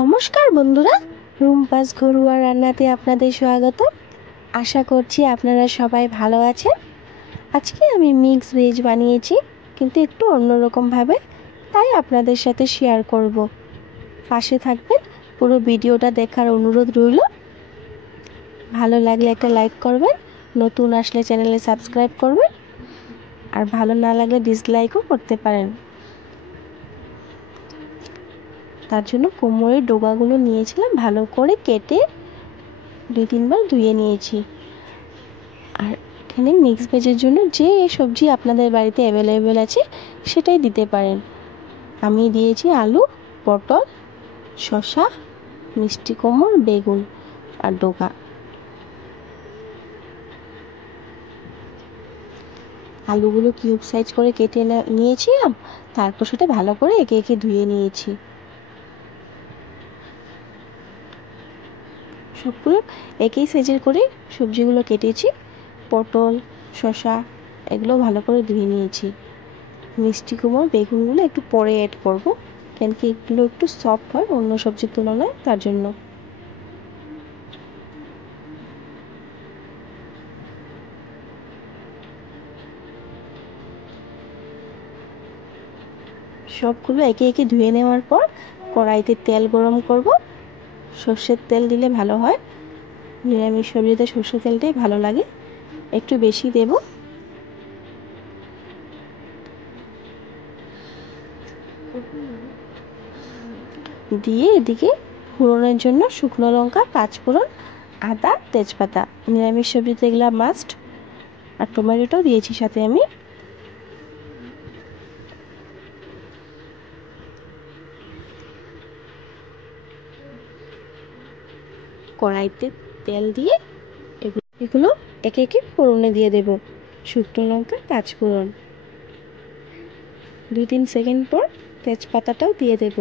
নমস্কার বন্ধুরা, রুম্পাস ঘরোয়া রান্নাতে আপনাদের স্বাগত। আশা করছি আপনারা সবাই ভালো আছেন। আজকে আমি মিক্স ভেজ বানিয়েছি, কিন্তু একটু অন্যরকমভাবে, তাই আপনাদের সাথে শেয়ার করব। পাশে থাকবেন, পুরো ভিডিওটা দেখার অনুরোধ রইল। ভালো লাগলে একটা লাইক করবেন, নতুন আসলে চ্যানেলে সাবস্ক্রাইব করবেন, আর ভালো না লাগলে ডিসলাইকও করতে পারেন। তার জন্য কোমরের ডোগাগুলো নিয়েছিলাম, ভালো করে কেটে 2-3 বার ধুয়ে নিয়েছি। আর এখানে মিক্স ভেজের জন্য যে সবজি আপনাদের বাড়িতে অ্যাভেলেবেল আছে সেটাই দিতে পারেন। আমি দিয়েছি আলু, পটল, শসা, মিষ্টি কুমড়ো, বেগুন আর ডোকা। আলুগুলো কিউব সাইজ করে কেটে নিয়েছিলাম, তারপর সেটা ভালো করে একে একে ধুয়ে নিয়েছি। সবগুলো একই সাইজের করে সবজিগুলো কেটেছি। পটল, শসা এগুলো ভালো করে ধুয়ে নিয়েছি। মিষ্টি কুমড়ো, বেগুনগুলো একটু পরে অ্যাড করব, কেন কি এগুলো একটু সফট হয় অন্য সবজির তুলনায়, তার জন্য। সবগুলো একে একে ধুয়ে নেওয়ার পর কড়াইতে তেল গরম করব। সর্ষের তেল দিলে ভালো হয়, নিরামিষ সবজিতে সর্ষের তেলটাই ভালো লাগে, একটু বেশি দেব। দিয়ে এদিকে ফোড়নের জন্য শুকনো লঙ্কা, পাঁচফোড়ন, আদা, তেজপাতা, নিরামিষ সবজিতে এগুলো মাস্ট। আর টমেটোটাও দিয়েছি সাথে আমি। কড়াইতে তেল দিয়ে এগুলো একে একে ফোড়নে দিয়ে দেব। শুকনো লঙ্কা, পাঁচফোড়ন, 2-3 সেকেন্ড পর তেজপাতাটাও দিয়ে দেব।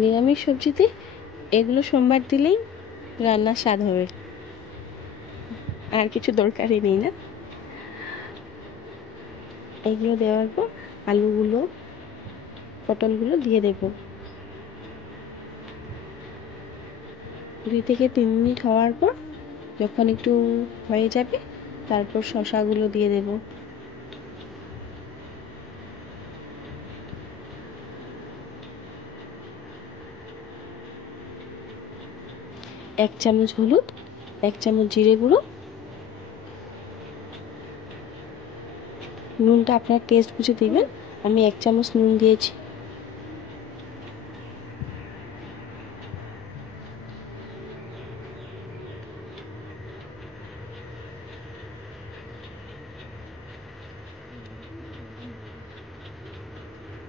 নিরামিষ সবজিতে এগুলো সোমবার দিলেই রান্নার স্বাদ হবে, আর কিছু দরকারই নেই না। এগুলো দেওয়ার পর আলুগুলো, পটলগুলো দিয়ে দেব। 2-3 মিনিট হওয়ার পর যখন একটু হয়ে যাবে, তারপর শসাগুলো দিয়ে দেব। এক চামচ হলুদ, 1 চামচ জিরে গুঁড়ো, নুনটা আপনার টেস্ট বুঝে দিবেন। আমি 1 চামচ নুন দিয়েছি।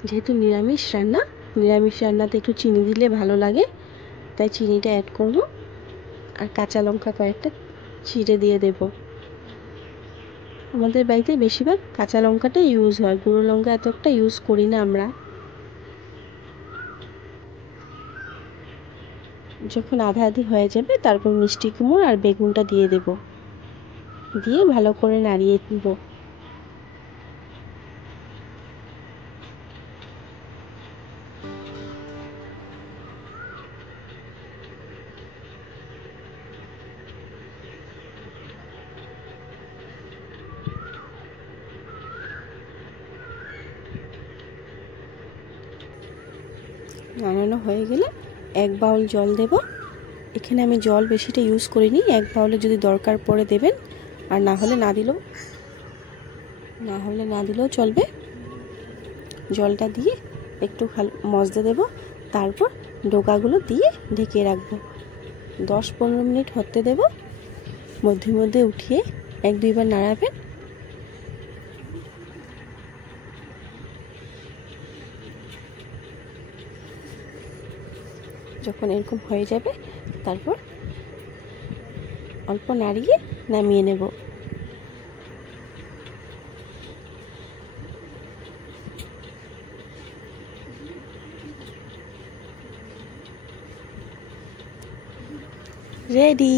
যেহেতু নিরামিষ রান্নাতে একটু চিনি দিলে ভালো লাগে, তাই চিনিটা অ্যাড করব। আর কাঁচা লঙ্কা কয়েকটা চিড়ে দিয়ে দেব। আমাদের বাড়িতে বেশিরভাগ কাঁচা লঙ্কাটাই ইউজ হয়, গুঁড়ো লঙ্কা এত একটা ইউজ করি না আমরা। যখন আধা আধি হয়ে যাবে, তারপর মিষ্টি কুমড়ো আর বেগুনটা দিয়ে দেব। দিয়ে ভালো করে নাড়িয়ে দেব। নাড়ানো হয়ে গেলে 1 বাউল জল দেব। এখানে আমি জল বেশিটা ইউজ করিনি, 1 বাউলে যদি দরকার পড়ে দেবেন, আর না হলে না দিলেও চলবে। জলটা দিয়ে একটু মজতে দেব, তারপর ডোকাগুলো দিয়ে ঢেকে রাখবো। 10-15 মিনিট হতে দেব। মধ্যে মধ্যে উঠিয়ে 1-2 বার নাড়াবেন। যখন এরকম হয়ে যাবে, তারপর অল্প নাড়িয়ে নামিয়ে নেব। রেডি।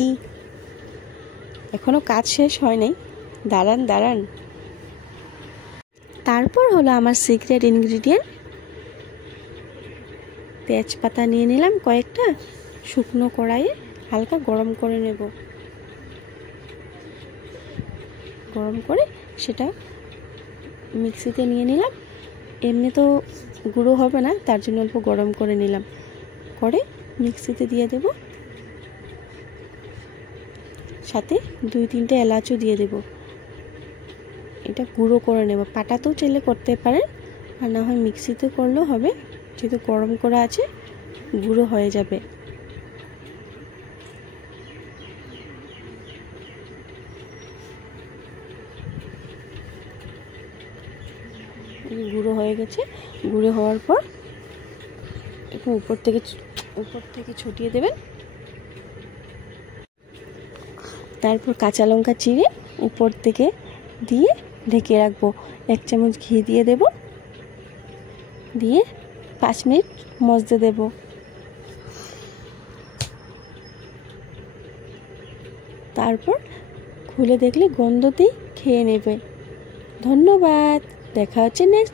এখনো কাজ শেষ হয় নাই, দাঁড়ান। তারপর হলো আমার সিক্রেট ইনগ্রিডিয়েন্ট, তেজপাতা নিয়ে নিলাম কয়েকটা, শুকনো কড়াইয়ে হালকা গরম করে নেব। গরম করে সেটা মিক্সিতে নিয়ে নিলাম। এমনি তো গুঁড়ো হবে না, তার জন্য অল্প গরম করে নিলাম, করে মিক্সিতে দিয়ে দেব। সাথে 2-3টে এলাচও দিয়ে দেব। এটা গুঁড়ো করে নেব। পাটাতেও চাইলে করতে পারেন, আর না হয় মিক্সিতে করলেও হবে, যেহেতু গরম করা আছে গুঁড়ো হয়ে যাবে। গুঁড়ো হয়ে গেছে। গুঁড়ো হওয়ার পর একটু উপর থেকে ছড়িয়ে দেবেন। তারপর কাঁচা লঙ্কা চিড়ে উপর থেকে দিয়ে ঢেকে রাখবো। 1 চামচ ঘি দিয়ে দেব, দিয়ে 5 মিনিট মজতে দেব। তারপর খুলে দেখলে গন্ধতেই খেয়ে নেবে। ধন্যবাদ, দেখা হচ্ছে নেক্সট